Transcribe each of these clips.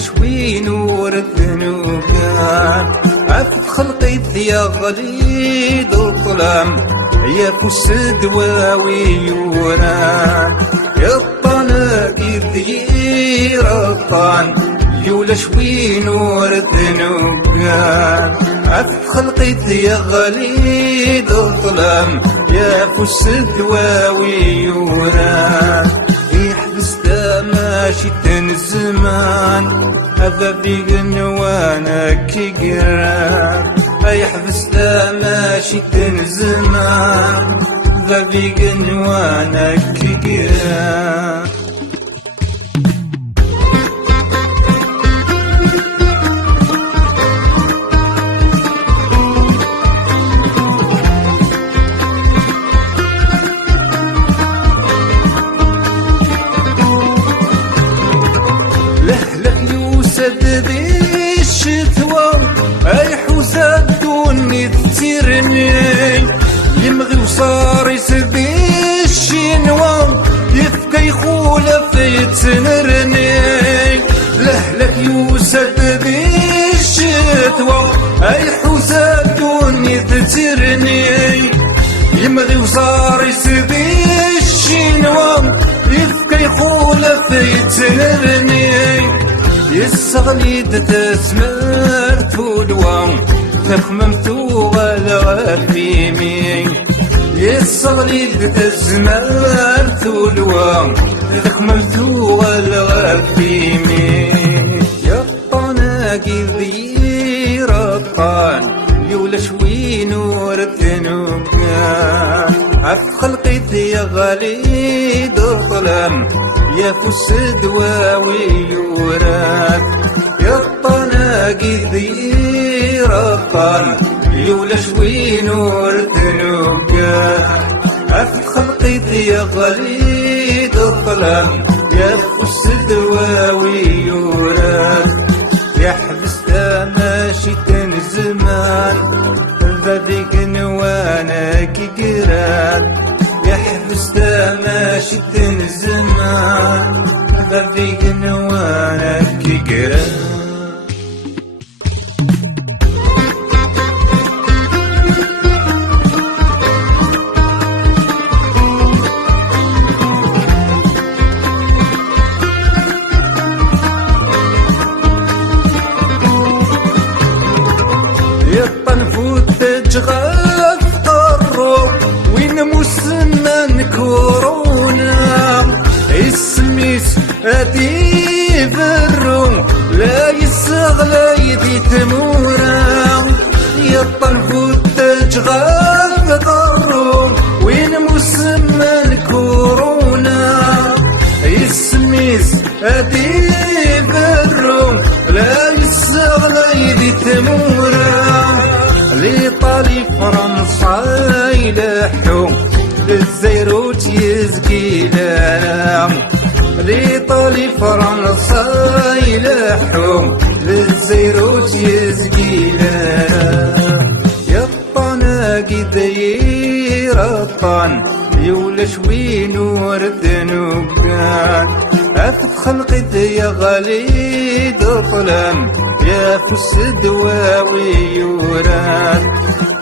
شوي نور الذنوب عفت خلقيت يا غليظ الظلام يا فس دواوي وران يا الطناقير دير الطان يولا شوي نور الذنوب عفت خلقيت يا غليظ الظلام يا فس دواوي وران يحبس ماشي الزمان هذا بيقن وانا كي قرار يحبس ماشي الزمان هذا بيقن وانا كي قرار يمغي وصار يسبي الشنوان يفكى يخولف يتنرني لهلك يوسد بالشتوى اي حساد يترني يمغي وصار يسبي الشنوان يفكى يخولف يتنرني يستغليد تسمرت الوان تخممت غلغفيمي يستغليد تسمرت الوان تخممت غلغفيمي يا الطناقي ذير الطان يولا شوي نور الذنوب عف خلقيت يا غليظ الظلام يا فس دواوي وراد يا الطناقي ذير الطان يولا شوي نور الذنوب عف خلقيت يا غليظ الظلام يا فس دواوي وراد يحبس ماشي زمان ذبيك نوانا كي قراد يحبس ماشي زمان ذبيك نوانا كي قراد تجغف قرب وين مسنا نكورونا اسميس ادي برو لا يسغلى يدي تمورا يا الطنفوت تجغف قرب وين مسنا نكورونا اسميس ادي برو لا يسغلى يدي تمورا لي طالي فرنسا يلحو للزيروت يزكي لنا لي طالي فرنسا يلحو للزيروت يزكي لنا يا الطناقي داير الطن يولا شوي نور الذنوب عفت خلقت يا غليظ الظلام يا فس دواوي وراد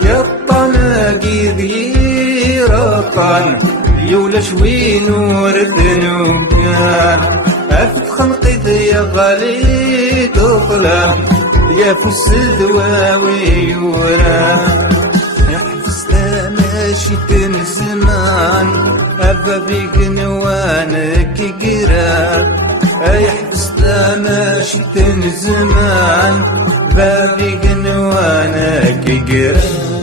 يا الطناقي ذير الطن يولا شوي نور الذنوب عفت خلقت يا غليظ الظلام يا فس دواوي وراد يحبس ماشي زمان أبا بيك نوانك قراب يحبس ماشي زمان بابيك نوانك قراب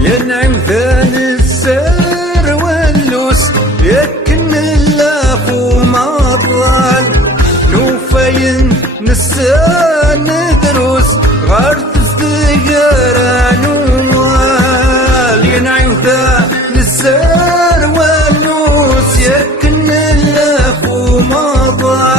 ينعم ثاني السر واللوس يكن اللاف ومضال نوفين نسان دروس غارت استقران ومال ينعم ثاني السر واللوس يكن اللاف ومضال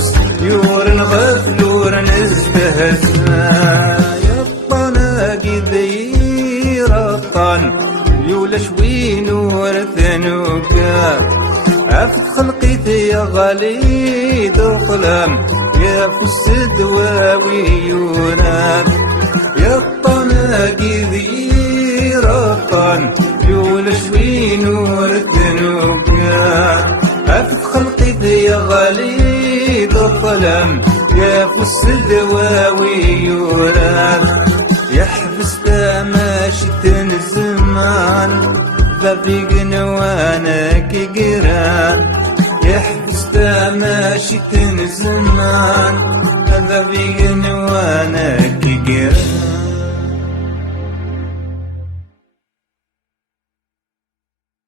واللوس يور الغفل ورنزبهتنا يطناقي ذي رطان يولا شوين ورثنوكا عفت خلقي يا غالي ظلام يا فسد واويونات يا الطناقي ذي رطان يولا شوين ورثنوكا عفت خلقي يا غالي ظلام يا فسد واويونات يحبس ماشي الزمان بابي قنوانا كي قران يحبس ماشي الزمان بابي